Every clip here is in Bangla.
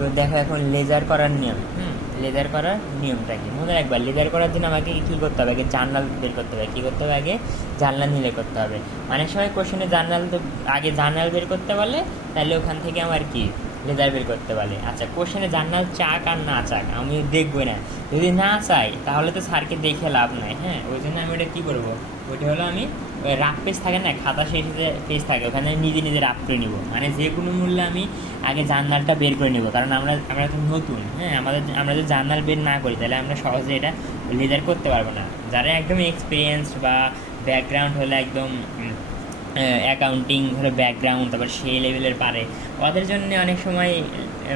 তো দেখো এখন লেজার করার নিয়ম। লেজার করার নিয়মটা কি মনে রাখবা। লেজার করার জন্য আমাকে কী করতে হবে, আগে জার্নাল বের করতে হবে। কী করতে হবে, আগে জার্নাল নিলে করতে হবে। অনেক সময় কোশ্চেনে জার্নাল তো আগে জার্নাল বের করতে পারলে তাহলে ওখান থেকে আমার কি লেজার বের করতে পারলে। আচ্ছা, কোশ্চেনে জার্নাল চাক আর না চাক আমি দেখবই না। যদি না চাই তাহলে তো স্যারকে দেখে লাভ নাই। হ্যাঁ, ওই জন্য আমি ওটা কী করবো, ওইটা হলো আমি রাফ পেজ থাকে না, খাতা শেষে পেজ থাকে, ওখানে নিজে নিজে রাফ করে নিব। মানে যে কোনো মূল্যে আমি আগে জার্নালটা বের করে নেব, কারণ আমরা তো নতুন। হ্যাঁ, আমরা যদি জার্নাল বের না করি তাহলে আমরা সহজে এটা লেজার করতে পারবো না। যারা একদম এক্সপিরিয়েন্স বা ব্যাকগ্রাউন্ড হলে একদম অ্যাকাউন্টিং হলো ব্যাকগ্রাউন্ড, তারপর সেই লেভেলের পারে, ওদের জন্য অনেক সময়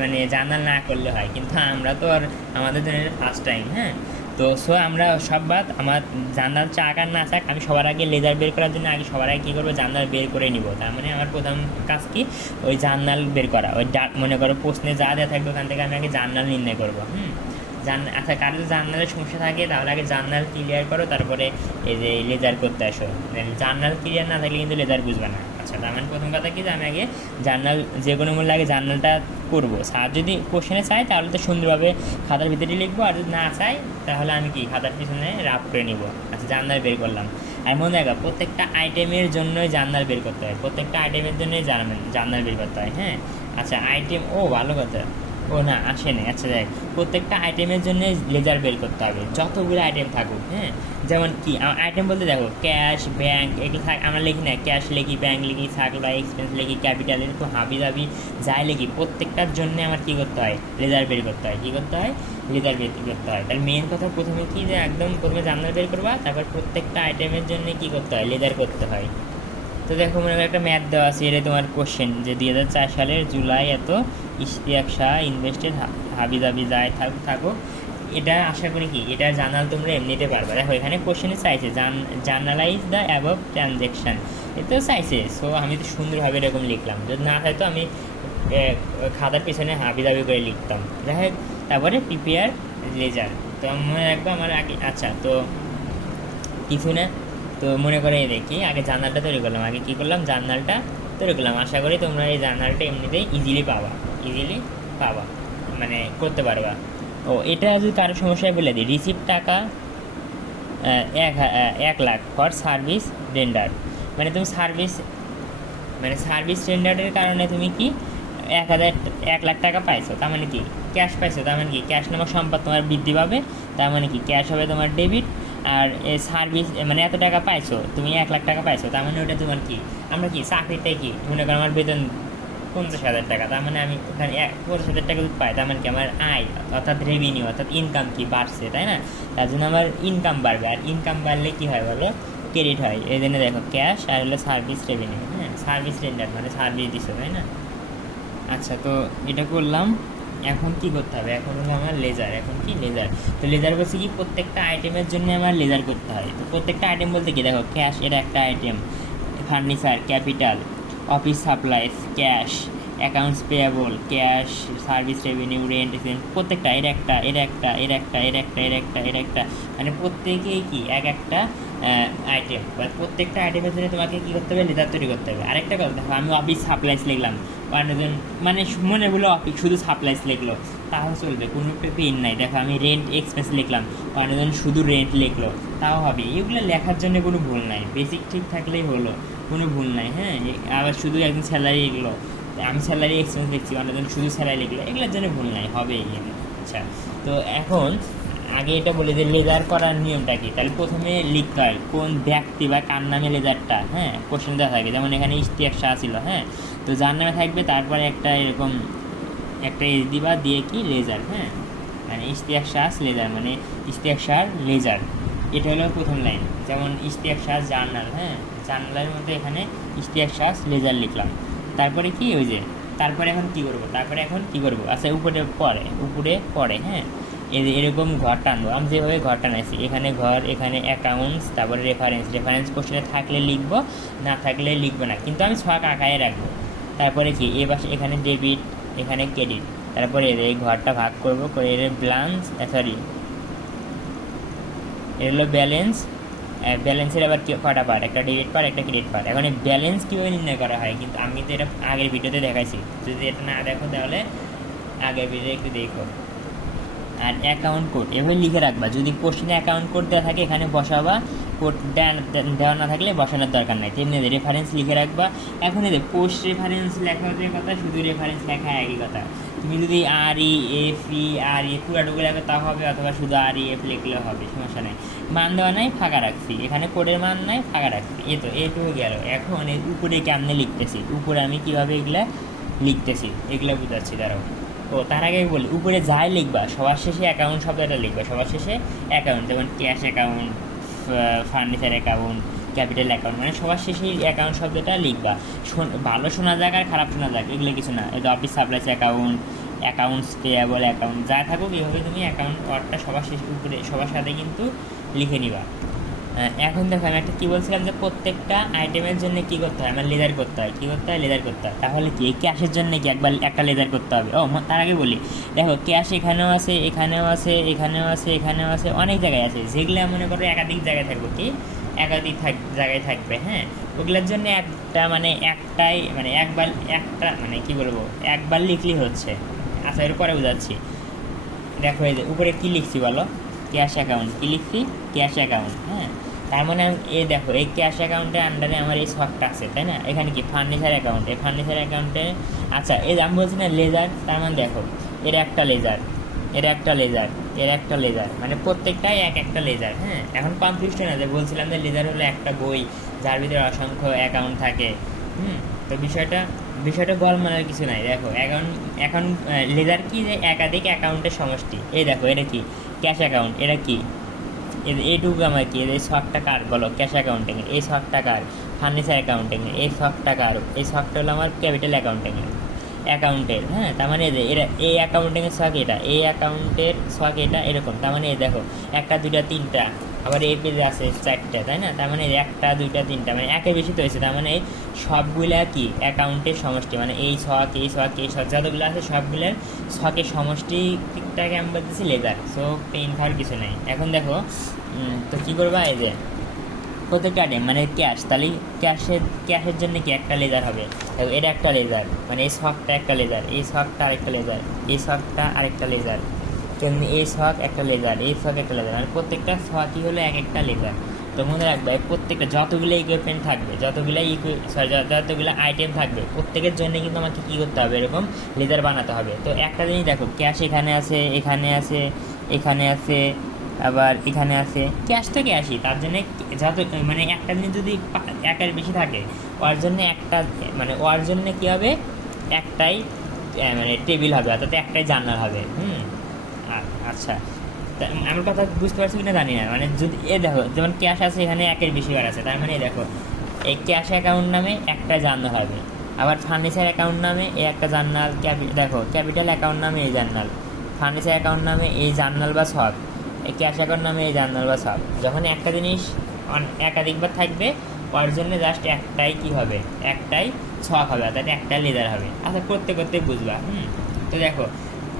মানে জার্নাল না করলে হয়। কিন্তু আমরা তো আর আমাদের জন্য ফার্স্ট টাইম। হ্যাঁ, তো আমরা সব বাদ, আমার জার্নাল চাক আর না চাক আমি সবার আগে লেজার বের করার জন্য আগে সবার আগে কী করবো, জার্নাল বের করে নিব। তার মানে আমার প্রথম কাজ কি, ওই জার্নাল বের করা। ওই মনে করো প্রশ্নে যা দেওয়া থাকবে ওখান থেকে আমি আগে জার্নাল নির্ণয় করবো। আচ্ছা, কারো যদি জার্নালের সমস্যা থাকে তাহলে আগে জার্নাল ক্লিয়ার করো, তারপরে এই যে লেজার করতে আসো। জার্নাল ক্লিয়ার না থাকলে কিন্তু লেজার বুঝবে না। আচ্ছা, তার মানে প্রথম কথা কি যে আমি আগে জার্নাল যে কোনো মূল্যে আগে জার্নালটা করবো। স্যার যদি কোশ্চেনে চাই তাহলে তো সুন্দরভাবে খাতার ভিতরে লিখবো, আর যদি না চাই তাহলে আমি কি খাতার পিছনে রাফ করে নিব। আচ্ছা, জার্নাল বের করলাম। আর মনে রাখা, প্রত্যেকটা আইটেমের জন্যই জার্নাল বের করতে হয়, প্রত্যেকটা আইটেমের জন্যই জার্নাল বের করতে হয়। হ্যাঁ, আচ্ছা আইটেম, ভালো কথা, না আসে না। আচ্ছা দেখ, প্রত্যেকটা আইটেমের জন্য লেজার বের করতে হবে, যতগুলো আইটেম থাকুক। হ্যাঁ, যেমন কি আইটেম বলতে দেখো, ক্যাশ, ব্যাংক, এগুলো আমরা লিখি না, ক্যাশ লিখি, ব্যাংক লিখি, সাপ্লাই এক্সপেন্স লিখি, ক্যাপিটাল, এরকম হাবি জাবি যাই লিখি, প্রত্যেকটার জন্য আমার কী করতে হয়, লেজার বের করতে হয়। কী করতে হয়, লেজার বের করতে হয়। তাহলে মেন কথা প্রথমে কি, যে একদম প্রথমে জার্নাল বের করবা, তারপর প্রত্যেকটা আইটেমের জন্য কী করতে হয়, লেজার করতে হয়। তো দেখো, মনে করো একটা ম্যাথ দেওয়া আছে, এটা তোমার কোশ্চেন যে 2004 সালের জুলাই এত ইশতিয়াক শাহ ইনভেস্টেড হাবি দাবি যায় থাকো। এটা আশা করি কি এটা জার্নাল তোমরা এমনিতে পারবে। দেখো এখানে কোশ্চেনে চাইছে জার্নালাইজ দ্য অ্যাবভ ট্রানজ্যাকশান, এতেও চাইছে। সো আমি তো সুন্দরভাবে এরকম লিখলাম, যদি না হয় তো আমি খাতার পিছনে হাবি দাবি করে লিখতাম। যাই হোক, তারপরে প্রিপেয়ার লেজার। তো মনে রাখবো আমার আগে। আচ্ছা, তো কিছু না, তো মনে করে দেখি আগে জার্নালটা তৈরি করলাম। আগে কী করলাম, জার্নালটা তৈরি করলাম। আশা করি তোমরা এই জার্নালটা এমনিতেই ইজিলি পাবা, মানে করতে পারবা। এটা যদি কারো সমস্যায় বলে দিই, রিসিভ টাকা 1 লাখ ফর সার্ভিস রেন্ডার। মানে তুমি সার্ভিস রেন্ডারের কারণে তুমি কি 1 লাখ টাকা পাইছো, তার মানে কি ক্যাশ পাইছো, তার মানে কি ক্যাশ নামক সম্পদ তোমার বৃদ্ধি পাবে, তার মানে কি ক্যাশ হবে তোমার ডেবিট। আর সার্ভিস মানে এত টাকা পাইছো, তুমি 1 লাখ টাকা পাইছো, তার মানে ওটা তোমার কি, আমরা কি চাকরিটাই কি মনে করো আমার বেতন 50,000 টাকা, তার মানে আমি ওখানে 50,000 টাকা যদি পাই, তার মানে কি আমার আয় অর্থাৎ রেভিনিউ অর্থাৎ ইনকাম কি বাড়ছে, তাই না? তার জন্য আমার ইনকাম বাড়বে, আর ইনকাম বাড়লে কী হয় বলো, ক্রেডিট হয়। এই জন্য দেখো ক্যাশ আর হলো সার্ভিস রেভিনিউ। হ্যাঁ, সার্ভিস রেন্ডার মানে সার্ভিস দিচ্ছে, তাই না? আচ্ছা, তো এটা করলাম। এখন কি করতে হবে, এখন হলো আমার লেজার। এখন কি লেজার, তো লেজার বলছে কি প্রত্যেকটা আইটেমের জন্য আমার লেজার করতে হয়। তো প্রত্যেকটা আইটেম বলতে কি, দেখো ক্যাশ এটা একটা item, furniture, capital, office supplies, cash, accounts payable, cash, service revenue, rent, প্রত্যেকটা এর একটা মানে প্রত্যেকেই কি এক একটা আইটেম, বা প্রত্যেকটা আইটেমের জন্য তোমাকে কী করতে হবে, লেজার তৈরি করতে হবে। আরেকটা কথা দেখো, আমি অফিস সাপ্লাইস লিখলাম, অন্যজন মানে মনে হলো অফিস শুধু সাপ্লাইস লিখলো তাও চলবে, কোনো পেন নাই। দেখো আমি রেন্ট এক্সপেন্স লিখলাম, অন্যজন শুধু রেন্ট লিখলো তাও হবে। এগুলো লেখার জন্য কোনো ভুল নাই, বেসিক ঠিক থাকলেই হলো, কোনো ভুল নাই। হ্যাঁ, আবার শুধু একজন স্যালারি লিখলো, আমি স্যালারি এক্সপেন্স লিখছি, অন্যজন শুধু স্যালারি লিখলো, এগুলোর জন্য ভুল নাই, হবে এখানে। আচ্ছা, তো এখন আগে এটা বলে যে লেজার করার নিয়মটা কি। তাহলে প্রথমে লিখতে হয় কোন ব্যক্তি বা কার নামে লেজারটা, হ্যাঁ কোশ্চেন দেওয়া থাকে, যেমন এখানে ইশতিয়াক শাহ ছিল। হ্যাঁ, তো যার নামে থাকবে তারপরে একটা এরকম একটা এস দিবা, দিয়ে কি লেজার। হ্যাঁ, মানে ইশতিয়াক শাহ লেজার মানে ইশতিয়াক শাহ লেজার, এটা হলো প্রথম লাইন। যেমন ইশতিয়াক শাহ জার্নাল, হ্যাঁ জার্নালের মধ্যে এখানে ইশতিয়াক শাহ লেজার লিখলাম। তারপরে কি ওই যে তারপরে এখন কি করব, আচ্ছা উপরে পড়ে। হ্যাঁ, এরকম ঘর টানবো, আমি যেভাবে ঘর টানাইছি, এখানে ঘর, এখানে অ্যাকাউন্টস, তারপরে রেফারেন্স কোশ্চেনে থাকলে লিখবো, না থাকলে লিখবো না, কিন্তু আমি ছক আঁকায় রাখবো। তারপরে কি এখানে ডেবিট, এখানে ক্রেডিট, তারপরে এই ঘরটা ভাগ করবো করে এর এর হলো ব্যালেন্স। ব্যালেন্সের আবার কটা পার্ট, একটা ডেবিট পার্ট, একটা ক্রেডিট পার্ট। এখন এই ব্যালেন্স কীভাবে নির্ণয় করা হয়, কিন্তু আমি তো এটা আগের ভিডিওতে দেখাইছি, যদি এটা না দেখো তাহলে আগের ভিডিও একটু দেখো। আর অ্যাকাউন্ট কোড এভাবে লিখে রাখবা, যদি কোশ্চেনে অ্যাকাউন্ট কোড দেওয়া থাকে এখানে বসাবা, কোড দেওয়া না থাকলে বসানোর দরকার নাই। তেমনি রেফারেন্স লিখে রাখবা। এখন এদের পোস্ট রেফারেন্স লেখা হচ্ছে কথা, শুধু রেফারেন্স লেখা একই কথা। তুমি যদি REF পুরাটুকু লেখো তা হবে, অথবা শুধু REF লিখলেও হবে, সমস্যা নেই। মান দেওয়া নাই, ফাঁকা রাখছি, এখানে কোডের মান নাই, ফাঁকা রাখছি। এই তো এটুকু গেল। এখন এর উপরে কেমনে লিখতেছি, উপরে আমি কীভাবে এগুলা লিখতেছি এগুলো বুঝাচ্ছি, দাঁড়াও। ও তার আগে বলি, উপরে যাই লিখবা সবার শেষে অ্যাকাউন্ট শব্দটা লিখবা, সবার শেষে অ্যাকাউন্ট, যেমন cash account, furniture account, capital account, মানে সবার শেষে অ্যাকাউন্ট শব্দটা লিখবা। ভালো শোনা যাক আর খারাপ শোনা যাক এগুলো কিছু না। এই যে office supplies account, accounts payable account, যা থাকুক এইভাবে তুমি অ্যাকাউন্ট ওয়ার্ডটা সবার শেষে উপরে সবার সাথে কিন্তু লিখে নিবা। এখন দেখো আমি একটা কী বলছিলাম, যে প্রত্যেকটা আইটেমের জন্য কী করতে হয়, আমার লেজার করতে হয়। কী করতে হয়, লেজার করতে হয়। তাহলে কি ক্যাশের জন্য কি একবার একটা লেজার করতে হবে? তার আগে বলি, দেখো ক্যাশ এখানেও আছে, এখানেও আছে, এখানেও আছে, এখানেও আছে, অনেক জায়গায় আছে, যেগুলো মনে করো একাধিক জায়গায় থাকবে, কি একাধিক জায়গায় থাকবে, হ্যাঁ। ওগুলোর জন্য একটা মানে একটাই মানে একবার একটা মানে কি বলবো, একবার লিখলেই হচ্ছে। আচ্ছা এরপরে বোঝাচ্ছি। দেখো এই যে উপরে কী লিখছি বলো, ক্যাশ অ্যাকাউন্ট, কী লিখছি, ক্যাশ অ্যাকাউন্ট, হ্যাঁ। তার মানে এই দেখো এই ক্যাশ অ্যাকাউন্টের আন্ডারে আমার এই শখটা আছে, তাই না। এখানে কি ফার্নিচার অ্যাকাউন্ট, এই ফার্নিচার অ্যাকাউন্টে আচ্ছা এই আমি বলছি না লেজার, তার মানে দেখো এর একটা লেজার, এর একটা লেজার, এর একটা লেজার, মানে প্রত্যেকটাই এক একটা লেজার, হ্যাঁ। এখন কনফিউজ না, যে বলছিলাম যে লেজার হলো একটা বই যার ভিতরে অসংখ্য অ্যাকাউন্ট থাকে, তো বিষয়টা গোলমালের কিছু নাই। দেখো এখন লেজার কি, যে একাধিক অ্যাকাউন্টের সমষ্টি। এই দেখো এটা কি ক্যাশ অ্যাকাউন্ট, এটা কি এইটুকু আমার কি, এই শখটা কার বলো, ক্যাশ অ্যাকাউন্টিং, এই শখটা কার, ফার্নিচার অ্যাকাউন্টিং, এই শখটা কার, এই শখটা হলো আমার ক্যাপিটাল অ্যাকাউন্টের, হ্যাঁ। তার মানে এরা এই অ্যাকাউন্টিংয়ের শখ এটা, এই অ্যাকাউন্টের শখ এটা, এরকম। তার মানে দেখো একটা দুইটা তিনটা, আবার এই পেজে আছে চারটা, তাই না। তার মানে একটা দুইটা তিনটা, মানে একের বেশি তো হয়েছে। তার মানে সবগুলা কি অ্যাকাউন্টের সমষ্টি, মানে এই শখ এই শখ এই শখ যতগুলো আছে সবগুলোর শখের সমষ্টিটাকে আমি বলতেছি লেজার। সো পেন খাওয়ার কিছু নেই। এখন দেখো তো কী করবা, এই যে প্রত্যেকটা আইটেম মানে ক্যাশ, তাহলে ক্যাশের জন্য কি একটা লেজার হবে। দেখো এটা একটা লেজার, মানে এই শখটা একটা লেজার, এই শখটা আরেকটা লেজার, এই শখটা আরেকটা লেজার, তেমনি এই শখ একটা লেজার, এই শখ একটা লেজার, মানে প্রত্যেকটা শখই হলো এক একটা লেজার। তো মনে রাখবে প্রত্যেকটা যতগুলো ইকুইপমেন্ট থাকবে, যতগুলো আইটেম থাকবে, প্রত্যেকের জন্য কিন্তু আমাকে কী করতে হবে, এরকম লেজার বানাতে হবে। তো একটা জিনিস দেখো, ক্যাশ এখানে আছে, এখানে আছে, এখানে আছে, আবার এখানে আছে, ক্যাশ তো ক্যাশই, তার জন্যে যত মানে একটা জিনিস যদি একের বেশি থাকে, ওর জন্য একটা মানে ওর জন্য কী হবে, একটাই মানে টেবিল হবে, অর্থাৎ একটাই জার্নাল হবে। আচ্ছা আমার কথা বুঝতে পারছি কিনা জানি না। মানে যদি দেখো যেমন ক্যাশ আছে, এখানে একের বেশি বার আছে, তার মানে দেখো এই ক্যাশ অ্যাকাউন্ট নামে একটা জার্নাল হবে, আবার ফার্নিচার অ্যাকাউন্ট নামে এই একটা জার্নাল, দেখো ক্যাপিটাল অ্যাকাউন্ট নামে এই জার্নাল, ফার্নিচার অ্যাকাউন্ট নামে এই জার্নাল বা শখ, এই ক্যাশ অ্যাকাউন্ট নামে এই জার্নাল বা শখ। যখন একটা জিনিস একাধিকবার থাকবে, ওর জন্য জাস্ট একটাই কী হবে, একটাই ছক হবে, অর্থাৎ একটা লেজার হবে। আচ্ছা করতে করতে বুঝবা। তো দেখো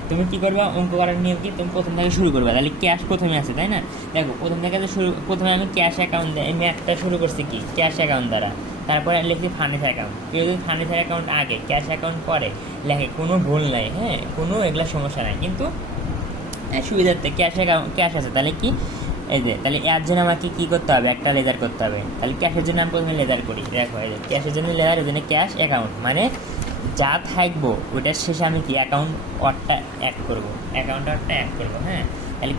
তুমি কী করবা, অঙ্ক করার নিয়ম কি, তুমি প্রথম থেকে শুরু করবা। তাহলে ক্যাশ প্রথমে আছে, তাই না। দেখো প্রথমে আমি ক্যাশ অ্যাকাউন্ট দিয়ে এই ম্যাথটা শুরু করছি কি ক্যাশ অ্যাকাউন্ট দ্বারা, তারপরে লিখছি ফার্নিচার অ্যাকাউন্ট। কেউ যদি ফার্নিচার অ্যাকাউন্ট আগে ক্যাশ অ্যাকাউন্ট পরে লেখে, কোনো ভুল নাই, হ্যাঁ, কোনো এগুলা সমস্যা নাই। কিন্তু সুবিধার্থে ক্যাশ আছে, তাহলে কি এই যে তাহলে এর জন্য আমাকে কী করতে হবে, একটা লেজার করতে হবে। তাহলে ক্যাশের জন্য আমি প্রথমে লেজার করি। দেখো এই যে ক্যাশের জন্য লেজার, এর জন্য ক্যাশ অ্যাকাউন্ট, মানে যা থাকবো ওইটার শেষে আমি কি অ্যাকাউন্ট অর্ডটা অ্যাড করবো, হ্যাঁ। তাহলে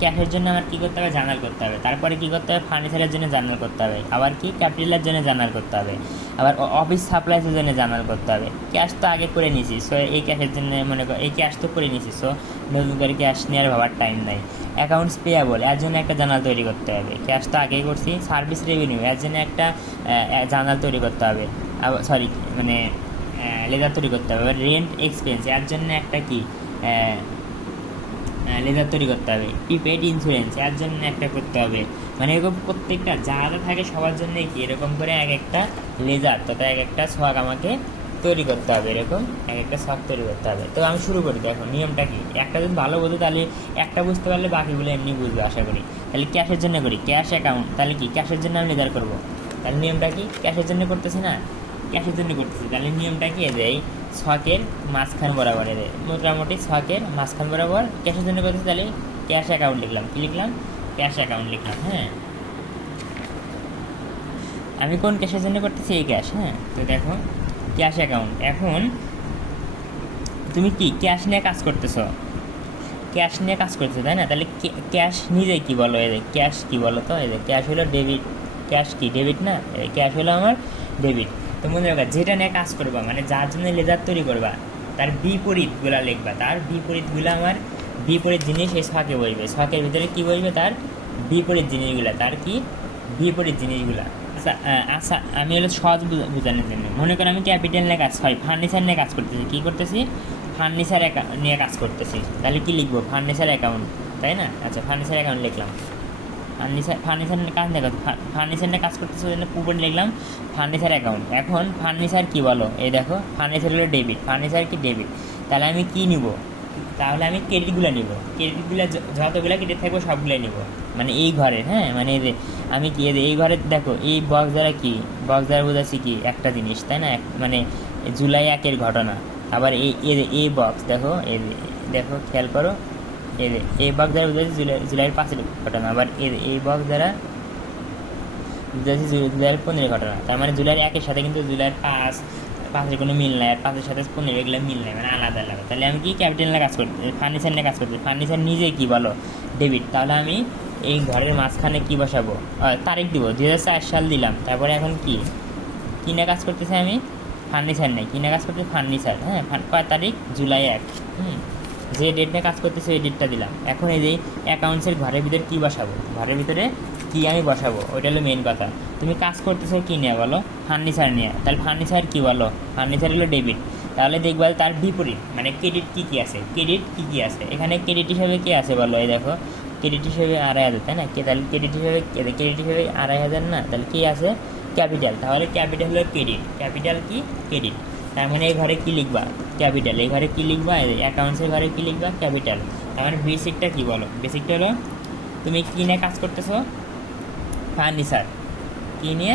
ক্যাশের জন্য আমার কী করতে হবে, জার্নাল করতে হবে। তারপরে কী করতে হবে, ফার্নিচারের জন্য জার্নাল করতে হবে, আবার কি ক্যাপিটালের জন্য জার্নাল করতে হবে, আবার অফিস সাপ্লাইসের জন্য জার্নাল করতে হবে। ক্যাশ তো আগে করে নিয়েছি, সো এই ক্যাশের জন্য মনে করো এই ক্যাশ তো করে নিয়েছি, সো নতুন করে ক্যাশ নেওয়ার ভাবার টাইম নাই। অ্যাকাউন্টস পেয়াবল, এর জন্য একটা জার্নাল তৈরি করতে হবে, ক্যাশ তো আগেই করছি। সার্ভিস রেভিনিউ, এর জন্য একটা জার্নাল তৈরি করতে হবে, সরি মানে লেজার তৈরি করতে হবে। রেন্ট এক্সপেন্স, এর জন্য একটা কি লেজার তৈরি করতে হবে। প্রিপেড ইন্স্যুরেন্স, এর জন্য একটা করতে হবে। মানে এরকম প্রত্যেকটা যা যা থাকে সবার জন্য কি এরকম করে এক একটা লেজার তথা এক একটা ছক আমাকে তৈরি করতে হবে, এরকম এক একটা ছক তৈরি করতে হবে। তো আমি শুরু করি। দেখো নিয়মটা কি, একটা যদি ভালো বোঝো তাহলে একটা বুঝতে পারলে বাকিগুলো এমনি বুঝবে আশা করি। তাহলে ক্যাশের জন্য করি ক্যাশ অ্যাকাউন্ট, তাহলে কি ক্যাশের জন্য আমি লেজার করবো। তাহলে নিয়মটা কি, ক্যাশের জন্য করতেছি না, ক্যাশের জন্য করতেছি, তাহলে নিয়মটা কি, এই ছকের মাঝখান বরাবর, মোটামুটি ছকের মাঝখান বরাবর ক্যাশের জন্য করতেছি, তাহলে ক্যাশ অ্যাকাউন্ট লিখলাম, কি লিখলাম, ক্যাশ অ্যাকাউন্ট লিখলাম। হ্যাঁ, আমি কোন ক্যাশের জন্য করতেছি, এই ক্যাশ। হ্যাঁ, তো দেখো ক্যাশ অ্যাকাউন্ট। এখন তুমি কি ক্যাশ নিয়ে কাজ করতেছো, ক্যাশ নিয়ে কাজ করতেছো, তাই না? তাহলে ক্যাশ নিজে কি বলো, ক্যাশ কি বলো তো, ক্যাশ হলো ডেবিট, ক্যাশ কি ডেবিট না, ক্যাশ হলো আমার ডেবিট। তো মনে রাখবা, যেটা নিয়ে কাজ করবা মানে যার জন্য লেজার তৈরি করবা তার বিপরীতগুলা লিখবা, তার বিপরীতগুলো আমার বিপরীত জিনিস এই ছকে বসবে, ছকের ভিতরে কি বসবে, তার বিপরীত জিনিসগুলা, তার কি বিপরীত জিনিসগুলা। আচ্ছা আচ্ছা, আমি হলো সহজ বোঝানোর জন্য মনে করো আমি ক্যাপিটাল নিয়ে কাজ, হয় ফার্নিচার নিয়ে কাজ করতেছি, কী করতেছি, ফার্নিচার নিয়ে কাজ করতেছি, তাহলে কি লিখবো, ফার্নিচার অ্যাকাউন্ট, তাই না? আচ্ছা, ফার্নিচার অ্যাকাউন্ট লিখলাম, ফার্নিচার কাজ দেখো, ফার্নিচার নিয়ে কাজ করতেছে ওই জন্য উপরে লিখলাম ফার্নিচার অ্যাকাউন্ট। এখন ফার্নিচার কি বলো, এই দেখো ফার্নিচার হলো ডেবিট, ফার্নিচার কি ডেবিট, তাহলে আমি কি নিব, তাহলে আমি ক্রেডিটগুলো নিব, ক্রেডিটগুলো যতগুলো ক্রেডিট থাকবো সবগুলো নিব, মানে এই ঘরের। হ্যাঁ, মানে এই যে আমি কি এই ঘরের দেখো এই বক্স দ্বারা কি, বক্স দ্বারা বোঝাচ্ছি কি একটা জিনিস, তাই না? মানে জুলাই 1-এর ঘটনা। আবার এই বক্স দেখো, দেখো খেয়াল করো, এই বক্স দ্বারা বোঝাচ্ছি জুলাইয়ের 5-এর ঘটনা। আবার এই বক্স দ্বারা বোঝাচ্ছি জুলাইয়ের 15-এর ঘটনা। তার মানে জুলাইয়ের 1-এর সাথে কিন্তু জুলাইয়ের 5-এর কোনো মিল নাই, আর 5-এর সাথে 15 এগুলো মিল নাই, মানে আলাদা আলাদা। তাহলে আমি কি ক্যাপিটাল নিয়ে কাজ করতে, ফার্নিচার নিয়ে কাজ করতে, ফার্নিচার নিজে কি বলো, ডেবিট। তাহলে আমি এই ঘরের মাঝখানে কি বসাবো, তারিখ দিব, 2004 সাল দিলাম। তারপরে এখন কি নিয়ে কাজ করতেছি আমি, ফার্নিচার নেই, কি নিয়ে কাজ করতেছি, ফার্নিচার। হ্যাঁ, 5 তারিখ জুলাই 1। যে ডেট নিয়ে কাজ করতেছি ওই ডেটটা দিলাম। এখন এই যে অ্যাকাউন্টসের ঘরের ভিতরে কী বসাবো, ঘরের ভিতরে কী আমি বসাবো, ওইটা হলো মেন কথা। তুমি কাজ করতেছো কী নিয়ে বলো, ফার্নিচার নিয়ে, তাহলে ফার্নিচার কী বলো, ফার্নিচার হলো ডেবিট। তাহলে দেখবা তার বিপরীত মানে ক্রেডিট কী কী আছে, ক্রেডিট কী কী আছে, এখানে ক্রেডিট হিসাবে কী আছে বলো, এই দেখো ক্রেডিট হিসেবে 2,500, তাই না? তাহলে ক্রেডিট হিসেবে 2,500 না, তাহলে কী আছে, ক্যাপিটাল। তাহলে ক্যাপিটাল হলো ক্রেডিট, ক্যাপিটাল কি ক্রেডিট। তার মানে এই ঘরে কী লিখবা, ক্যাপিটাল। এই ঘরে কী লিখবা, অ্যাকাউন্টসের ঘরে কী লিখবা, ক্যাপিটাল। তার মানে বেসিকটা কী বলো, বেসিকটা হলো তুমি কী নিয়ে কাজ করতেছো, ফার্নিচার। কী নিয়ে,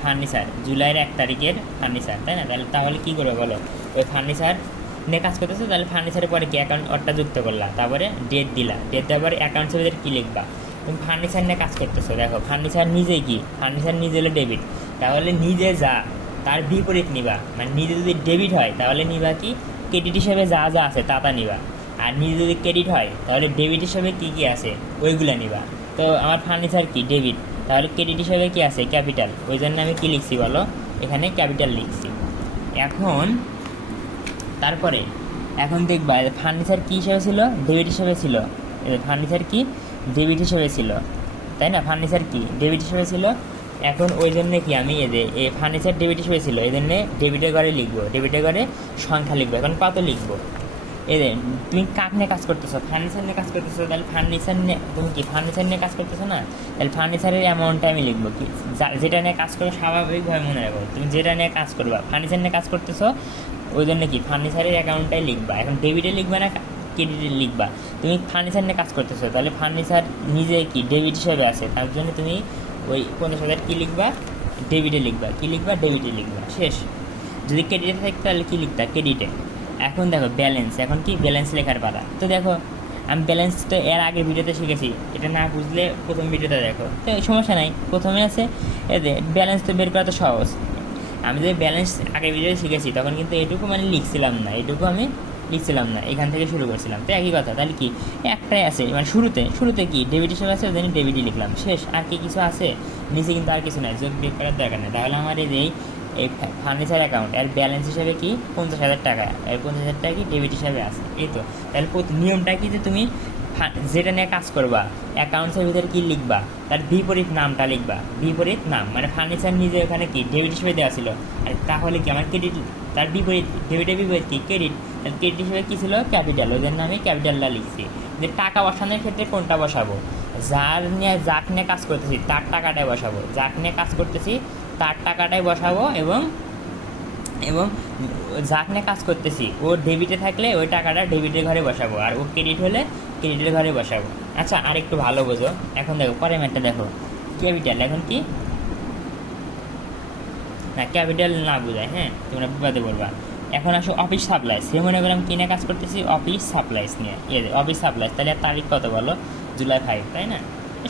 ফার্নিচার, জুলাইয়ের 1 তারিখের ফার্নিচার, তাই না? তাহলে কী করবে বলো, ওই ফার্নিচার নিয়ে কাজ করতেছো, তাহলে ফার্নিচারের পরে কি অ্যাকাউন্ট অর্ডার যুক্ত করলা, তারপরে ডেট দিলা, ডেট দেওয়ার পরে অ্যাকাউন্টসের ভিতরে কী লিখবা, তুমি ফার্নিচার নিয়ে কাজ করতেছো। দেখো ফার্নিচার নিজে কি, ফার্নিচার নিজে হলো ডেবিট, তাহলে নিজে যা তার বিপরীত নিবা, মানে নিজে যদি ডেবিট হয় তাহলে নিবা কি, ক্রেডিট হিসেবে যা যা আছে তা নিবা। আর নিজে যদি ক্রেডিট হয় তাহলে ডেবিট হিসেবে কী কী আছে ওইগুলো নিবা। তো আমার ফার্নিচার কি ডেবিট, তাহলে ক্রেডিট হিসেবে কী আছে, ক্যাপিটাল। ওই জন্য আমি কী লিখছি বলো, এখানে ক্যাপিটাল লিখছি। এখন তারপরে এখন দেখবা ফার্নিচার কী হিসেবে ছিল, ডেবিট হিসেবে ছিল। ফার্নিচার কি ডেবিট হিসেবে ছিল, তাই না? ফার্নিচার কি ডেবিট হিসেবে ছিল। এখন ওই জন্য কি আমি এই ফার্নিচার ডেবিট হিসেবে ছিল, এই জন্যে ডেবিটের ঘরে লিখবো, ডেবিটের ঘরে সংখ্যা লিখবো। এখন কত লিখবো, তুমি কাক নিয়ে কাজ করতেছো, ফার্নিচার নিয়ে কাজ করতেছো, তাহলে ফার্নিচার নিয়ে তুমি কি ফার্নিচার নিয়ে কাজ করতেছো না, তাহলে ফার্নিচারের অ্যামাউন্টটা আমি লিখবো কি, যেটা নিয়ে কাজ করো স্বাভাবিকভাবে মনে রাখো, তুমি যেটা নিয়ে কাজ করবা, ফার্নিচার নিয়ে কাজ করতেছো ওই জন্য কি ফার্নিচারের অ্যাকাউন্টটাই লিখবা। এখন ডেবিটে লিখবা না ক্রেডিটে লিখবা, তুমি ফার্নিচার নিয়ে কাজ করতেছো, তাহলে ফার্নিচার নিজে কি ডেবিট হিসেবে আছে, তার জন্য তুমি ওই 50,000 কী লিখবা, ডেবিটে লিখবা, কী লিখবা, ডেবিটে লিখবা, শেষ। যদি ক্রেডিটে থাকে তাহলে কী লিখতা, ক্রেডিটে। এখন দেখো ব্যালেন্স, এখন কি ব্যালেন্স লেখার পালা। তো দেখো আমি ব্যালেন্স তো এর আগের ভিডিওতে শিখেছি, এটা না বুঝলে প্রথম ভিডিওটা দেখো, তো সমস্যা নাই। প্রথমে আছে এতে ব্যালেন্স, তো বের করা তো সহজ। আমি যদি ব্যালেন্স আগের ভিডিওতে শিখেছি তখন কিন্তু এটুকু মানে লিখছিলাম না, এটুকু আমি লিখছিলাম না, এখান থেকে শুরু করছিলাম, তো একই কথা। তাহলে কি একটাই আছে, মানে শুরুতে কি ডেবিট হিসেবে আছে, ওই জন্য ডেবিটই লিখলাম, শেষ। আর কি কিছু আছে নিচে, কিন্তু আর কিছু নাই, যোগ বিয়োগ করার দরকার নেই। তাহলে আমার এই ফার্নিচার অ্যাকাউন্ট এর ব্যালেন্স হিসেবে কি 50,000 টাকা, এর 50,000 টাকা কি ডেবিট হিসাবে আছে, এই তো। তাহলে নিয়মটা কি, যে তুমি যেটা নিয়ে কাজ করবা অ্যাকাউন্টসের ভিতরে কী লিখবা, তার বিপরীত নামটা লিখবা, বিপরীত নাম। মানে ফার্নিচার নিজে ওখানে কি ডেবিট হিসেবে দেওয়া ছিল, আর তাহলে কি আমার ক্রেডিট, তার বিপরীত, ডেবিটের বিপরীত কি ক্রেডিট, তার ক্রেডিট হিসেবে কী ছিল, ক্যাপিটাল। ওই জন্য আমি ক্যাপিটালটা লিখছি। যে টাকা বসানোর ক্ষেত্রে কোনটা বসাবো, যাক নিয়ে কাজ করতেছি তার টাকাটাই বসাবো, যাক নিয়ে কাজ করতেছি তার টাকাটাই বসাবো, এবং যাক নিয়ে কাজ করতেছি ও ডেবিটে থাকলে ওই টাকাটা ডেবিটের ঘরে বসাবো, আর ও ক্রেডিট হলে ক্রেডিটের ঘরে বসাবো। আচ্ছা, আর একটু ভালো বোঝো। এখন দেখো পরের ম্যাটটা দেখো, ক্যাপিটাল। এখন কি না, ক্যাপিটাল না বোঝায়, হ্যাঁ তোমরা বিপদে বলবা। এখন আসো অফিস সাপ্লাইস, সে মনে করলাম কিনে কাজ করতেছি অফিস সাপ্লাইস নিয়ে, অফিস সাপ্লাইস, তাহলে তারিখ কত বলো, জুলাই 5, তাই না?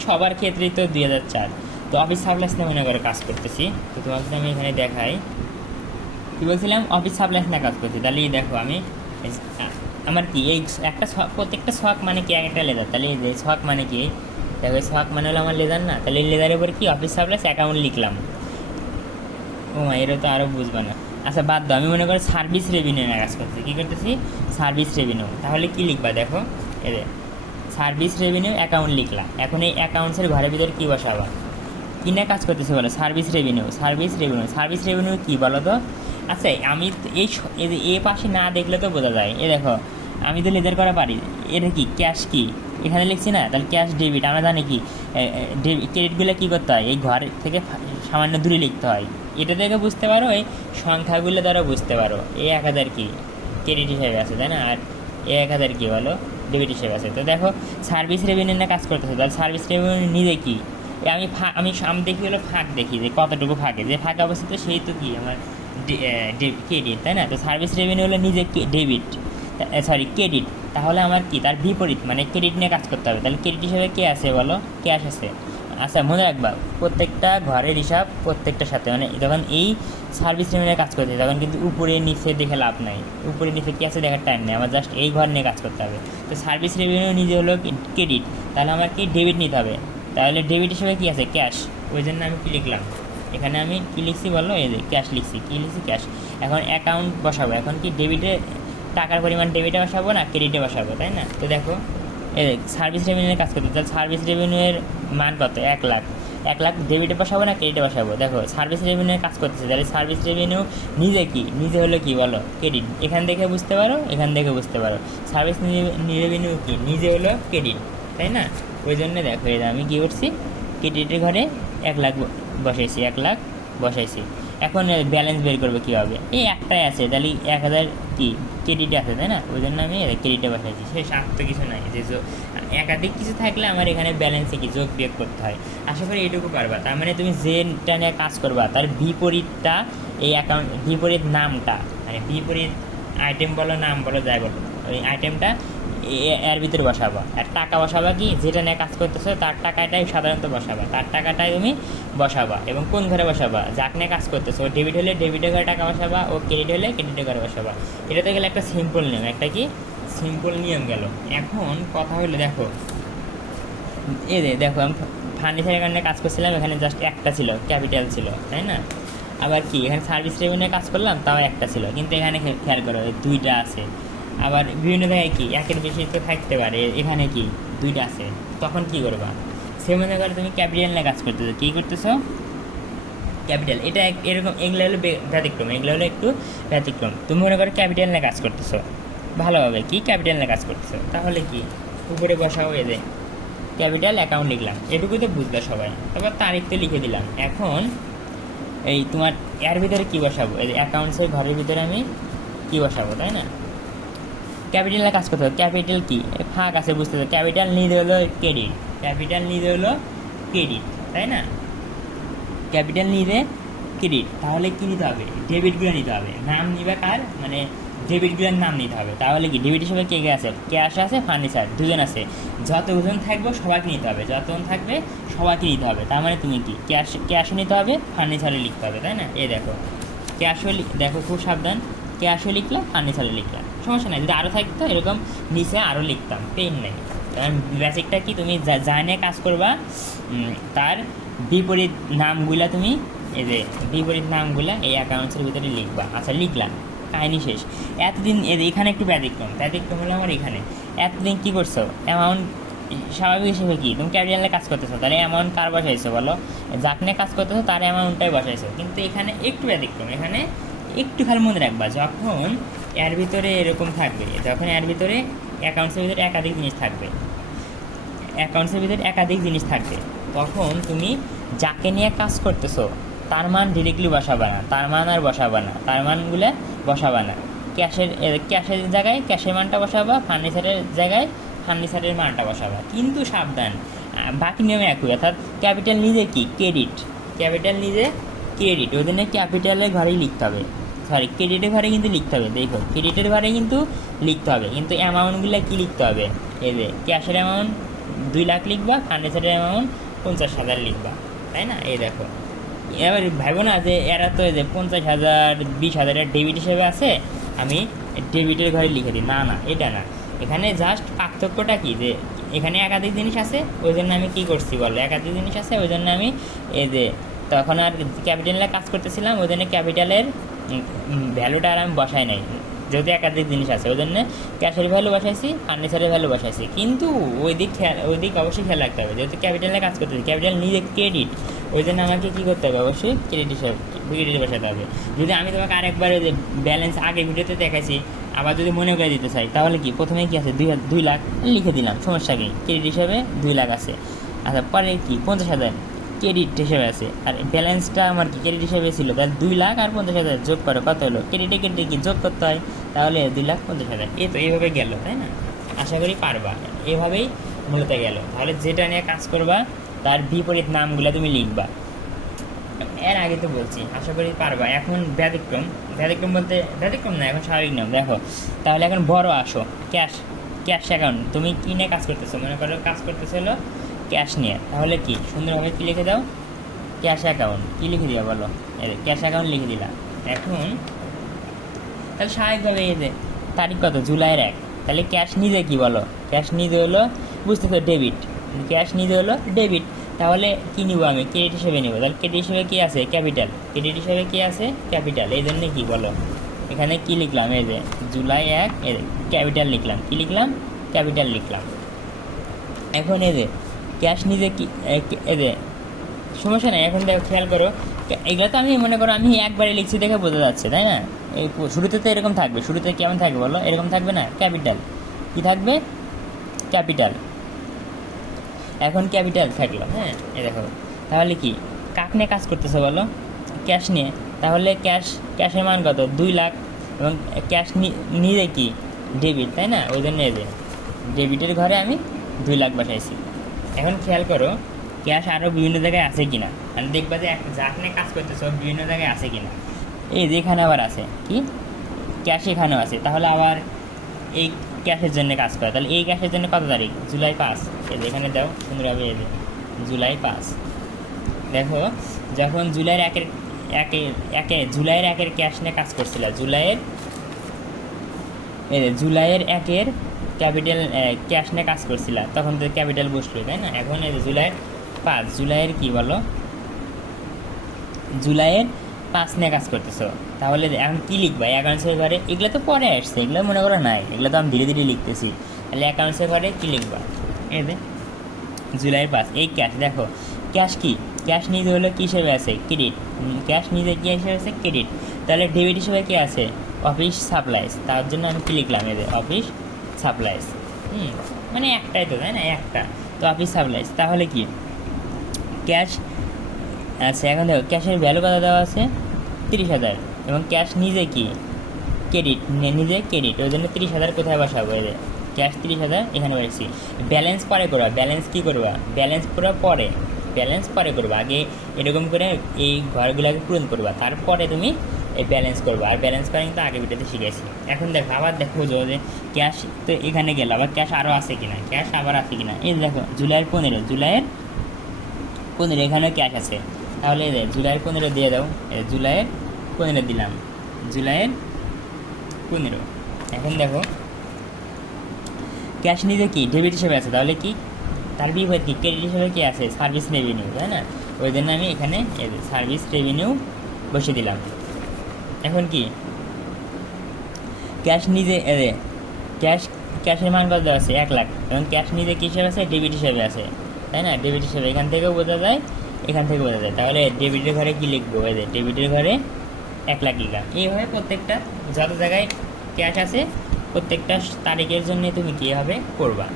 সবার ক্ষেত্রেই তো 2004। তো অফিস সাপ্লাইস নিয়ে মনে করে কাজ করতেছি। তো তোমাকে আমি এখানে দেখাই, কী বলছিলাম, অফিস সাপ্লাইস নিয়ে কাজ করছি। তাহলে দেখো আমি আমার কি এই একটা প্রত্যেকটা শখ মানে কি একটা লেদার, তাহলে এই যে শখ মানে কি, দেখো শখ মানে হলো আমার লেদার না, তাহলে এই লেদারের উপর কি অফিস সাপ্লাইস অ্যাকাউন্ট লিখলাম। ও মা, এটা তো আরও বুঝবো না। আচ্ছা বাদ দাও, আমি মনে করি সার্ভিস রেভিনিউ নিয়ে কাজ করছি। কী করতেছি, সার্ভিস রেভিনিউ। তাহলে কি লিখবা দেখো, এদের সার্ভিস রেভিনিউ অ্যাকাউন্ট লিখলাম। এখন এই অ্যাকাউন্টসের ঘরের ভিতরে কী বসাবা, কী নিয়ে কাজ করতেছে বলো, service revenue. Service revenue, service revenue কী বলো তো? আচ্ছা আমি এ পাশে না দেখলে তো বোঝা যায়। দেখো আমি তো লেজার করা পারি, এটা কি ক্যাশ, কি এখানে লিখছি না, তাহলে ক্যাশ ডেবিট। আমরা জানি কি ক্রেডিটগুলো কী করতে হয়, এই ঘর থেকে সামান্য দূরে লিখতে হয়। এটা থেকে বুঝতে পারো, এই সংখ্যাগুলো দ্বারা বুঝতে পারো। এই 1000 কি ক্রেডিট হিসেবে আছে, তাই না? আর এই 1000 কি বলো, ডেবিট হিসেবে আছে। তো দেখো সার্ভিস রেভিনিউ নিয়ে কাজ করতেছে, তাহলে সার্ভিস রেভিনিউ নিজে কি, আমি দেখি হলো ফাঁক দেখি যে কতটুকু ফাঁকে, যে ফাঁকে অবস্থিত সেই তো কি আমার ক্রেডিট, তাই না? তো সার্ভিস রেভিনিউ হলো নিজে ডেবিট, ক্রেডিট। তাহলে আমার কি তার বিপরীত মানে ক্রেডিট নিয়ে কাজ করতে হবে। তাহলে ক্রেডিট হিসেবে কে আছে বলো, ক্যাশ আছে। আচ্ছা মনে রাখবা, প্রত্যেকটা ঘরের হিসাব প্রত্যেকটার সাথে, মানে যখন এই সার্ভিস রেভিনিউ কাজ করতে তখন কিন্তু উপরে নিচে দেখে লাভ নাই, উপরে নিচে কী আছে দেখার টাইম নেই, আমার জাস্ট এই ঘর নিয়ে কাজ করতে হবে। তো সার্ভিস রেভিনিউ নিজে হলো ক্রেডিট, তাহলে আমার কি ডেবিট নিতে হবে। তাহলে ডেবিট হিসেবে কী আছে, ক্যাশ। ওই জন্য আমি কী লিখলাম এখানে, আমি কী লিখছি বলো, এই যে ক্যাশ লিখছি, কী লিখছি, ক্যাশ। এখন অ্যাকাউন্ট বসাবো, এখন কি ডেবিটে টাকার পরিমাণ ডেবিটে বসাবো না ক্রেডিটে বসাবো, তাই না? তো দেখো সার্ভিস রেভিনিউয়ের কাজ করতে, তাহলে সার্ভিস রেভিনিউয়ের মান কত, 1 লাখ। 1 লাখ ডেবিটে বসাবো না ক্রেডিটে বসাবো? দেখো সার্ভিস রেভিনিউয়ের কাজ করতেছে, তাহলে সার্ভিস রেভিনিউ নিজে কি, নিজে হলো কি বলো, ক্রেডিট। এখান থেকে বুঝতে পারো, এখান থেকে বুঝতে পারো সার্ভিস রেভিনিউ কি, নিজে হলো ক্রেডিট, তাই না? ওই জন্য দেখো এটা আমি কী করছি, ক্রেডিটের ঘরে 1 লাখ বসাইছি, 1 লাখ বসাইছি। এখন ব্যালেন্স বের করবো কীভাবে, এই একটাই আছে, তাহলে 1000 কি ক্রেডিটে আছে, তাই না? ওই জন্য আমি ক্রেডিটে বসাইছি। সে সাত তো কিছু নাই, যে একাধিক কিছু থাকলে আমার এখানে ব্যালেন্সে কি যোগ বিয়োগ করতে হয়। আশা করি এইটুকু পারবা। তার মানে তুমি যেটা নিয়ে কাজ করবা তার বিপরীতটা, এই অ্যাকাউন্ট বিপরীত নামটা, মানে বিপরীত আইটেম বলো, নাম বলো, যাই বলো, ওই আইটেমটা এর ভিতরে বসাবা। আর টাকা বসাবা কি, যেটা নিয়ে কাজ করতেছো তার টাকাটাই সাধারণত বসাবা, তার টাকাটাই তুমি বসাবা। এবং কোন ঘরে বসাবা, যাক নিয়ে কাজ করতেছো, ডেবিট হলে ডেবিটের ঘরে টাকা বসাবা, ও ক্রেডিট হলে ক্রেডিটের ঘরে বসাবা। এটাতে গেলে একটা সিম্পল নিয়ম, একটা কি সিম্পল নিয়ম গেল। এখন কথা হলো দেখো, দেখো আমি ফার্নিচারের কারণে কাজ করছিলাম, এখানে জাস্ট একটা ছিল, ক্যাপিটাল ছিল, তাই না? আবার কি এখানে সার্ভিস রেভিনিউ কাজ করলাম, তাও একটা ছিল, কিন্তু এখানে খেয়াল করো 2টা আছে। আবার বিভিন্ন জায়গায় কি একের বেশি তো থাকতে পারে, এখানে কি 2টা আছে। তখন কি করবা, সে মনে করে তুমি ক্যাপিটাল নিয়ে কাজ করতেছো, কী করতেছো, ক্যাপিটাল। এটা এরকম, এগুলো হলো ব্যতিক্রম, এগুলো হলো একটু ব্যতিক্রম। তুমি মনে করো ক্যাপিটাল নিয়ে কাজ করতেছো, ভালোভাবে কি ক্যাপিটাল নিয়ে কাজ করতেছো, তাহলে কি উপরে বসাও, এদের ক্যাপিটাল অ্যাকাউন্ট লিখলাম, এটুকুই তো বুঝবে সবাই। তারপর তারিখ তো লিখে দিলাম। এখন এই তোমার এর ভিতরে কী বসাবো, এই অ্যাকাউন্টসের ঘরের ভিতরে আমি কী বসাবো, তাই না? ক্যাপিটালে কাজ করতে হবে, ক্যাপিটাল কি ফাঁক আছে বুঝতে হবে, ক্যাপিটাল নিজে হলো ক্রেডিট, ক্যাপিটাল নিজে হলো ক্রেডিট, তাই না? ক্যাপিটাল নিজে ক্রেডিট, তাহলে কী নিতে হবে, ডেবিটগুলো নিতে হবে। নাম নিবে কার, মানে ডেবিটগুলোর নাম নিতে হবে। তাহলে কি ডেবিট হিসেবে কে কে আছে, ক্যাশ আছে, ফার্নিচার, দুজন আছে। যতজন থাকবে সবাইকে নিতে হবে, যতজন থাকবে সবাইকে নিতে হবে। তার মানে তুমি কি ক্যাশও নিতে হবে, ফার্নিচারও লিখতে হবে, তাই না? এই দেখো ক্যাশও, দেখো খুব সাবধান, ক্যাশও লিখলাম, ফার্নিচারও লিখলাম, সমস্যা নাই। যদি আরও থাকতো এরকম নিচে আরও লিখতাম, পেন নেই। কারণ বেসিকটা কি, তুমি যা নিয়ে কাজ করবা তার বিপরীত নামগুলা তুমি, এই যে বিপরীত নামগুলা এই অ্যাকাউন্টসের ভিতরে লিখবা। আচ্ছা লিখলাম, কাহিনি শেষ। এতদিন এখানে একটু ব্যতিক্রম হলো আমার। এখানে এতদিন কী করছো, অ্যামাউন্ট স্বাভাবিক হিসেবে কি তুমি ক্যাপিটালে কাজ করতেছো, তাহলে অ্যামাউন্ট কার বসাইছো বলো, যাক নিয়ে কাজ করতেছো তার অ্যামাউন্টটাই বসাইছো। কিন্তু এখানে একটু ব্যতিক্রম, এখানে একটু খালি মনে রাখবা, যখন এর ভিতরে এরকম থাকবে, যখন এর ভিতরে অ্যাকাউন্টসের ভিতরে একাধিক জিনিস থাকবে, তখন তুমি যাকে নিয়ে কাজ করতেছো তার মান ডিরেক্টলি বসাবা না, তার মান আর বসাবা না, তার মানগুলো বসাবা না। ক্যাশের জায়গায় ক্যাশের মানটা বসাবা, ফার্নিচারের জায়গায় ফার্নিচারের মানটা বসাবা। কিন্তু সাবধান, বাকি নিয়মে একই, অর্থাৎ ক্যাপিটাল নিজে কি ক্রেডিট, ক্যাপিটাল নিজে ক্রেডিট, ওই জন্য ক্যাপিটালের ঘরেই লিখতে হবে। সরি ক্রেডিটের ঘরে কিন্তু লিখতে হবে, দেখো ক্রেডিটের ঘরে কিন্তু লিখতে হবে, কিন্তু অ্যামাউন্টগুলো কী লিখতে হবে, এই যে ক্যাশের অ্যামাউন্ট 2 লাখ লিখবা, ফার্নিচারের অ্যামাউন্ট 50,000 লিখবা, তাই না? এই দেখো এবার ভাবো না যে এরা তো এই যে 50,000 20,000 ডেবিট হিসেবে আছে, আমি ডেবিটের ঘরে লিখে দিই, না না এটা না, এখানে জাস্ট পার্থক্যটা কি যে এখানে একাধিক জিনিস আছে, ওই জন্য আমি কী করছি বলো, একাধিক জিনিস আছে ওই জন্য আমি এই যে তখন আর ক্যাপিটালে কাজ করতেছিলাম, ওই জন্য ক্যাপিটালের ভ্যালুটা আর আমি বসাই নাই, যেহেতু একাধিক জিনিস আছে ওই জন্য ক্যাশের ভ্যালু বসাইছি, ফার্নিচারের ভ্যালু বসাইছি, কিন্তু ওই দিক অবশ্যই খেয়াল রাখতে হবে, যেহেতু ক্যাপিটালে কাজ করতেছি, ক্যাপিটাল নিজে ক্রেডিট, ওই জন্য আমাকে কী করতে হবে, অবশ্যই ক্রেডিট বসাতে হবে। যদি আমি তোমাকে আরেকবার ওই যে ব্যালেন্স আগে ভিডিওতে দেখাইছি, আবার যদি মনে করে দিতে চাই, তাহলে কি প্রথমে কি আছে 2 লাখ লিখে দিলাম, সমস্যা কি, ক্রেডিট হিসাবে 2 লাখ আছে, আচ্ছা পরে কি 50,000 ক্রেডিট হিসেবে আছে, আর ব্যালেন্সটা আমার কি ক্রেডিট হিসেবে ছিল, তাহলে 2 লাখ আর 50,000 যোগ করে কত হলো, ক্রেডিটে কি যোগ করতে হয়, তাহলে 2,50,000, এই তো এইভাবে গেল, তাই না? আশা করি পারবা, এভাবেই মূলত গেল। তাহলে যেটা নিয়ে কাজ করবা তার বিপরীত নামগুলো তুমি লিখবা, এর আগে তো বলছি, আশা করি পারবা। এখন ব্যতিক্রম বলতে ব্যতিক্রম না, এখন স্বাভাবিক নাম দেখো। তাহলে এখন বড় আসো, ক্যাশ অ্যাকাউন্ট, তুমি কী নিয়ে কাজ করতেছো, মনে করো কাজ করতেছো হলো ক্যাশ নিয়ে, তাহলে কি সুন্দরভাবে কী লিখে দাও, ক্যাশ অ্যাকাউন্ট, কী লিখে দিবা বলো, এই ক্যাশ অ্যাকাউন্ট লিখে দিলা। এখন তাহলে স্বাভাবিকভাবে এই যে তারিখ কত, জুলাইয়ের 1, তাহলে ক্যাশ নিজে কি বলো, ক্যাশ নিজে হলো বুঝতেছো ডেবিট, ক্যাশ নিজে হলো ডেবিট, তাহলে কী নিব আমি, ক্রেডিট হিসেবে নিব, তাহলে ক্রেডিট হিসেবে কী আছে, ক্যাপিটাল, ক্রেডিট হিসেবে কী আছে, ক্যাপিটাল, এই জন্যে কী বলো, এখানে কী লিখলাম, এই যে জুলাই 1 ক্যাপিটাল লিখলাম, কী লিখলাম, ক্যাপিটাল লিখলাম। এখন এই যে ক্যাশ নিজে কি, এই যে সমস্যা নেই, এখন দেখো খেয়াল করো, এগুলো তো আমি মনে করো আমি একবারে লিখছি দেখে বোঝা যাচ্ছে, তাই না? এই শুরুতে তো এরকম থাকবে, শুরুতে কেমন থাকবে বলো, এরকম থাকবে না, ক্যাপিটাল, কী থাকবে, ক্যাপিটাল, এখন ক্যাপিটাল থাকলো, হ্যাঁ এই দেখো। তাহলে কি কাক নিয়ে কাজ করতেছে বলো, ক্যাশ নিয়ে, তাহলে ক্যাশের মান কত, 2 লাখ, এবং ক্যাশ নিজে কি ডেবিট, তাই না? ওই জন্য এই যে ডেবিটের ঘরে আমি 2 লাখ বসাইছি। এখন খেয়াল করো ক্যাশ আরও বিভিন্ন জায়গায় আছে কিনা, মানে দেখবা যে যাক নিয়ে কাজ করতেছ বিভিন্ন জায়গায় আছে কিনা, এই যে এখানে আবার আছে কি, ক্যাশ এখানেও আছে, তাহলে আবার এই ক্যাশের জন্য কাজ করে, তাহলে এই ক্যাশের জন্য কত তারিখ, জুলাই 5, এই যে এখানে দাও সুন্দরভাবে, এই যে জুলাই 5, দেখো যখন জুলাইয়ের একের ক্যাশ নিয়ে কাজ করছিল, জুলাইয়ের 1 ক্যাপিটাল ক্যাশ নিয়ে কাজ করছিল, তখন তো ক্যাপিটাল বসলো, তাই না? এখন এই যে জুলাইয়ের 5, জুলাইয়ের কী বলো, জুলাইয়ের 5 নিয়ে কাজ করতেছো, তাহলে এখন কী লিখবা, অ্যাকাউন্টসের ঘরে, এগুলো তো পরে আসছে, এগুলো মনে করো নাই, এগুলো তো আমি ধীরে ধীরে লিখতেছি, তাহলে অ্যাকাউন্টসের ঘরে কী লিখবা, এই যে জুলাইয়ের 5, এই ক্যাশ, দেখো ক্যাশ কি, ক্যাশ নিজে হলো কী হিসেবে আছে, ক্রেডিট, ক্যাশ নিজে কী হিসেবে আছে, ক্রেডিট, তাহলে ডেবিট হিসেবে কী আছে, অফিস সাপ্লাইজ, তার জন্য আমি কী লিখলাম, এই যে অফিস সাপ্লাইজ, মানে একটাই তো, তাই না, একটা তো অফিস সাপ্লাইজ, তাহলে কি ক্যাশ, আচ্ছা এখন দেখো ক্যাশের ভ্যালু কত দেওয়া আছে, 30,000, এবং ক্যাশ নিজে কি ক্রেডিট, নিজে ক্রেডিট, ওই জন্য 30,000 কোথায় বসাবো, এই যে ক্যাশ 30,000 এখানে বসেছি। ব্যালেন্স পরে করবা, ব্যালেন্স কী করবা, ব্যালেন্স পুরো পরে, ব্যালেন্স পরে করবা, আগে এরকম করে এই ঘরগুলোকে পূরণ করবা, তারপরে তুমি এই ব্যালেন্স করবা, আর ব্যালেন্স করা কিন্তু আগে ভিডিওতে শিখেছি। এখন দেখো আবার দেখো যে ক্যাশ তো এখানে গেল, আবার ক্যাশ আরও আছে কিনা, ক্যাশ আবার আছে কিনা, এই দেখো জুলাইয়ের 15 এখানেও ক্যাশ আছে, তাহলে জুলাইয়ের 15 দিয়ে দাও, জুলাইয়ের 15 দিলাম, জুলাইয়ের 15। এখন দেখো ক্যাশ নিজে কি ডেবিট হিসেবে আছে, তাহলে কি তার বিপরীত কি ক্রেডিট হিসেবে কি আছে, সার্ভিস রেভিনিউ, তাই না? ওই জন্য আমি এখানে সার্ভিস রেভিনিউ বসে দিলাম। এখন কি ক্যাশ নিজে ক্যাশের মান কত আছে, 1 লাখ, এবং ক্যাশ নিজে কী হিসেবে আছে, ডেবিট হিসেবে আছে, তাই না? ডেবিট হিসেবে এখান থেকেও বোঝা যায়, এখান থেকে বোঝা যায়, তাহলে ডেবিটের ঘরে কী লিখবো, ডেবিটের ঘরে 1 লাখ লিখলাম। এইভাবে প্রত্যেকটা যত জায়গায় ক্যাশ আছে প্রত্যেকটা তারিখের জন্য তুমি কীভাবে করবা,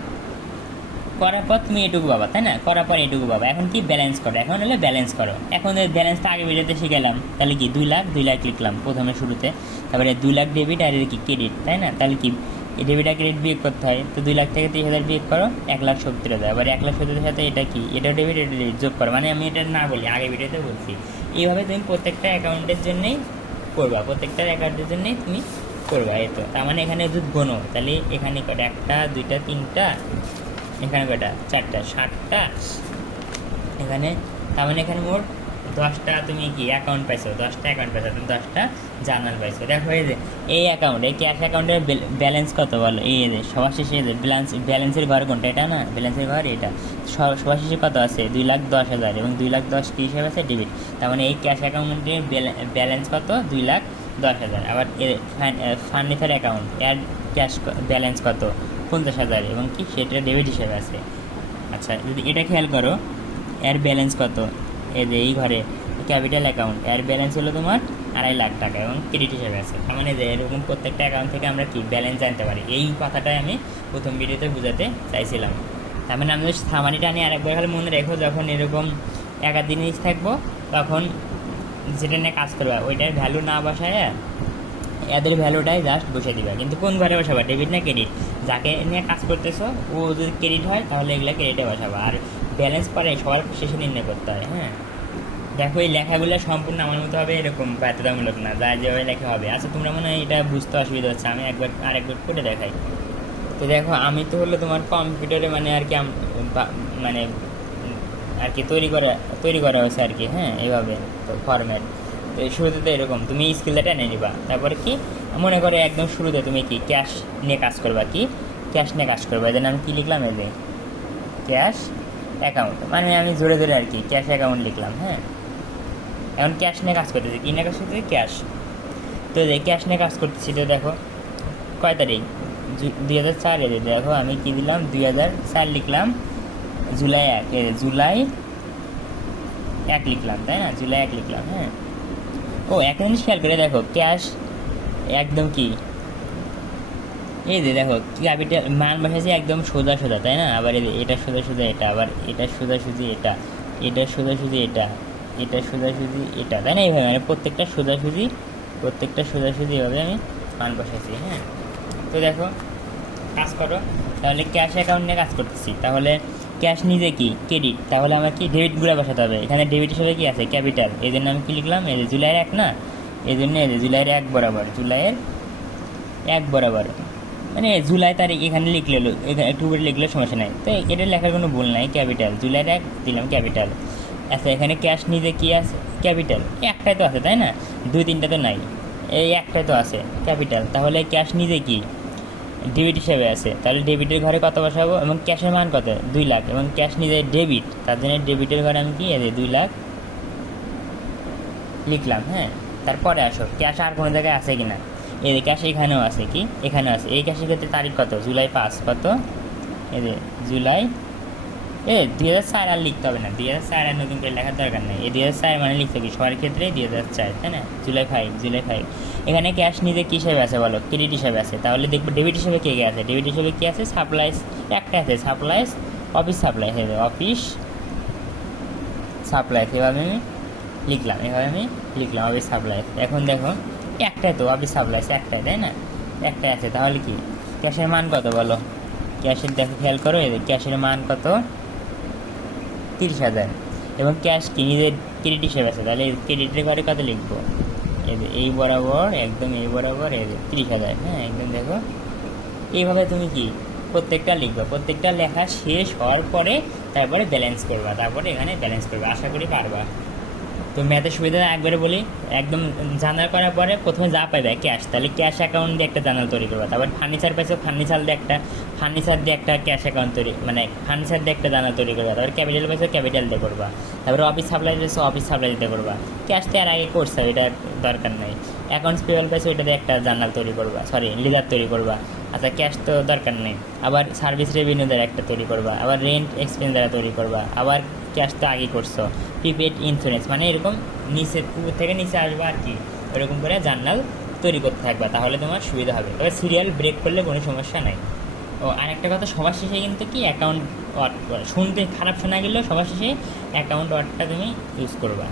করার পর তুমি এটুকু পাবা, তাই না? করার পর এটুকু পাবা। এখন কি ব্যালেন্স করো, এখন হলে ব্যালেন্স করো। এখন ব্যালেন্সটা আগে ভিডিওতে শিখেলাম, তাহলে কি 2 লাখ লিখলাম প্রথমে শুরুতে, তারপরে 2 লাখ ডেবিট আর কি ক্রেডিট, তাই না? তাহলে কি ডেবিট আর ক্রেডিট বিয়োগ করতে হয়, তো 2 লাখ থেকে 30,000 বিয়োগ করো, 1,70,000, আবার 1,70,000 সাথে এটা কি, এটা ডেবিট এটা যোগ করো, মানে আমি এটা না বলি আগে ভিডিওতে বলছি। এইভাবে তুমি প্রত্যেকটা অ্যাকাউন্টের জন্যেই করবা, প্রত্যেকটা অ্যাকাউন্টের জন্যই তুমি করবা। এই তো তার মানে এখানে যদি গোনো তাহলে এখানে কটা, 1টা 2টা 3টা, এখানে কটা 4টা 7টা, এখানে তার মানে এখানে মোট 10টা তুমি কি অ্যাকাউন্ট পাইছো, 10টা অ্যাকাউন্ট পাইছো, তুমি 10টা জার্নাল পাইছো। দেখো এই যে এই অ্যাকাউন্ট, এই ক্যাশ অ্যাকাউন্টের ব্যালেন্স কত বলো, এই যে সবার শেষে এই যে ব্যালেন্সের ঘর কোনটা, এটা না ব্যালেন্সের ঘর এটা, সবার শেষে কত আছে 2,10,000 এবং 2,10,000 কী হিসাবে আছে ডেবিট। তার মানে এই ক্যাশ অ্যাকাউন্টের ব্যালেন্স কত 2,10,000। আবার ফার্নিচার অ্যাকাউন্ট এর ক্যাশ ব্যালেন্স কত 50,000 এবং কি সেটা ডেবিট হিসেবে আছে। আচ্ছা যদি এটা খেয়াল করো, এর ব্যালেন্স কত, এই যে এই ঘরে ক্যাপিটাল অ্যাকাউন্ট এর ব্যালেন্স হলো তোমার 2.5 লাখ টাকা এবং ক্রেডিট হিসেবে আছে। তার মানে যে এরকম প্রত্যেকটা অ্যাকাউন্ট থেকে আমরা কি ব্যালেন্স জানতে পারি, এই কথাটাই আমি প্রথম ভিডিওতে বোঝাতে চাইছিলাম। তার মানে আমি সামানিটা নিয়ে আরেকবার খালি মনে রেখো, যখন এরকম একাধিক জিনিস থাকবো তখন যেটা নিয়ে কাজ করবা ওইটার ভ্যালু না বসায় এদের ভ্যালুটাই জাস্ট বসে দিবা। কিন্তু কোন ঘরে বসাবা, ডেবিট না ক্রেডিট, যাকে নিয়ে কাজ করতেছো ও যদি ক্রেডিট হয় তাহলে এগুলো ক্রেডিটে বসাবা, আর ব্যালেন্স পরে সবার শেষে নির্ণয় করতে হয়। হ্যাঁ দেখো এই লেখাগুলো সম্পূর্ণ আমার মতো হবে, এরকম বাধ্যতামূলক না, যা যেভাবে লেখা হবে। আচ্ছা তোমরা মনে হয় এটা বুঝতে অসুবিধা হচ্ছে, আমি আরেকবার করে দেখাই। তো দেখো আমি তো হলো তোমার কম্পিউটারে মানে আর কি মানে আর কি তৈরি করা হয়েছে আর কি। হ্যাঁ এইভাবে তো ফরম্যাট, তো শুরুতে তো এরকম তুমি স্কিলটা টেনে নিবা। তারপরে কি মনে করো একদম শুরুতে তুমি কি ক্যাশ নিয়ে কাজ করবা, কি ক্যাশ নিয়ে কাজ করবা। এই জন্য আমি কী লিখলাম, এই যে ক্যাশ অ্যাকাউন্ট, মানে আমি জোরে জোরে আর কি ক্যাশ অ্যাকাউন্ট লিখলাম। হ্যাঁ এখন ক্যাশ নিয়ে কাজ করতেছি, কী নিয়ে কাজ করতেছি ক্যাশ। তো যে ক্যাশ নিয়ে কাজ করতেছি, তো দেখো কয় তারিখ 2004, দেখো আমি কী দিলাম 2004 লিখলাম, জুলাই 1, জুলাই 1 লিখলাম, তাই না, জুলাই 1 লিখলাম। হ্যাঁ ও একটা জিনিস খেয়াল করে দেখো, ক্যাশ একদম কি এই যে দেখো ক্যাপিটাল মান বসাচ্ছি একদম সোজা সোজা, তাই না, আবার এটা সোজা সোজা এটা, আবার এটা সোজাসুজি এটা, এটা সোজাসুজি এটা, এটা সোজাসুজি এটা, তাই না, এইভাবে মানে প্রত্যেকটা সোজাসুজি এভাবে আমি মান বসাচ্ছি। হ্যাঁ তো দেখো কাজ করো, তাহলে ক্যাশ অ্যাকাউন্ট নিয়ে কাজ করতেছি, তাহলে ক্যাশ নিজে কি ক্রেডিট, তাহলে আমার কি ডেবিটগুলো বসাতে হবে। এখানে ডেবিট হিসেবে কি আছে ক্যাপিটাল, এই জন্য আমি কী লিখলাম, এই যে জুলাইয়ের 1 না, এই জন্য এই যে জুলাইয়ের 1 বরাবর, জুলাইয়ের 1 বরাবর, মানে জুলাই তারিখ এখানে লিখলে একটু করে লিখলে সমস্যা নাই, তো এটা লেখার কোনো ভুল নাই, ক্যাপিটাল জুলাইয়ের 1 দিলাম ক্যাপিটাল। আচ্ছা এখানে ক্যাশ নিজে কি আছে ক্যাপিটাল, একটাই তো আছে তাই না, 2-3টা তো নাই, এই একটাই তো আছে ক্যাপিটাল, তাহলে ক্যাশ নিজে কি ডেবিট হিসেবে আছে, তাহলে ডেবিটের ঘরে কত বসাবো এবং ক্যাশের মান কত 2 লাখ এবং ক্যাশ নিজে ডেবিট, তার জন্য ডেবিটের ঘরে আমি কি 2 লাখ লিখলাম। হ্যাঁ তারপরে আসো ক্যাশ আর কোনো জায়গায় আছে কি না, এই যে ক্যাশ এখানেও আছে, কি এখানেও আছে, এই ক্যাশের ক্ষেত্রে তারিখ কত জুলাই 5, কত এই যে জুলাই 2004 আর লিখতে হবে না, 2004 আর নতুন করে লেখার দরকার নেই, এই 2004 মানে লিখতে হবে সবার ক্ষেত্রে 2004, তাই না, জুলাই 5। এখানে ক্যাশ নিজে কী হিসেবে আছে বলো, ক্রেডিট হিসেবে আছে, তাহলে দেখবো ডেবিট হিসেবে কে কে আছে, ডেবিট হিসেবে কী আছে সাপ্লাইস, একটা আছে supplies, office supply, office supply, এভাবে আমি লিখলাম অফিস সাপ্লাই। এখন দেখো একটাই তো অফিস সাপ্লাইস একটাই, তাই না, একটাই আছে, তাহলে কি ক্যাশের মান কত বলো, ক্যাশের দেখো খেয়াল করো, ক্যাশের মান কত 30,000 এবং ক্যাশ কি নিজের ক্রেডিট হিসেবে আছে, তাহলে ক্রেডিটের ঘরে কত লিখবো, এই বরাবর একদম এই বরাবর 30,000। হ্যাঁ একদম দেখো এইভাবে তুমি কি প্রত্যেকটা লিখবা, প্রত্যেকটা লেখা শেষ হওয়ার পরে তারপরে ব্যালেন্স করবা, তারপরে এখানে ব্যালেন্স করবা, আশা করি পারবা। তো ম্যাথের সুবিধা একবারে বলি, একদম জানার করার পরে প্রথমে যা পাইবে ক্যাশ, তাহলে ক্যাশ অ্যাকাউন্ট দিয়ে একটা জার্নাল তৈরি করবা, তারপর ফার্নিচার পাইছো ফার্নিচার দিয়ে একটা ক্যাশ অ্যাকাউন্ট তৈরি, মানে ফার্নিচার দিয়ে একটা জার্নাল তৈরি করবা, তারপর ক্যাপিটাল পাইছো ক্যাপিটাল দিয়ে করবা, তারপরে অফিস সাপ্লাই পাইছো অফিস সাপ্লাই দিতে করবা, ক্যাশ তো এর আগে করছে এটা দরকার নেই, অ্যাকাউন্টস পেবল পাইছো ওইটা দিয়ে একটা জার্নাল তৈরি করবা, লেজার তৈরি করবা। আচ্ছা ক্যাশ তো দরকার নেই, আবার সার্ভিস রেভিনিউ দ্বারা একটা তৈরি করবা, আবার রেন্ট এক্সপেন্স দ্বারা তৈরি করবা, আবার ক্যাশ তো আগে করছো, প্রিপেড ইন্স্যুরেন্স, মানে এরকম নিচে উপর থেকে নিচে আসবে আর কি, ওরকম করে জার্নাল তৈরি করতে থাকবা, তাহলে তোমার সুবিধা হবে। তবে সিরিয়াল ব্রেক করলে কোনো সমস্যা নেই। ও আরেকটা কথা, সবার শেষে কিন্তু কি অ্যাকাউন্ট ওয়ার্ড, শুনতে খারাপ শোনা গেলেও সবার শেষে অ্যাকাউন্ট ওয়ার্ডটা তুমি ইউজ করবা।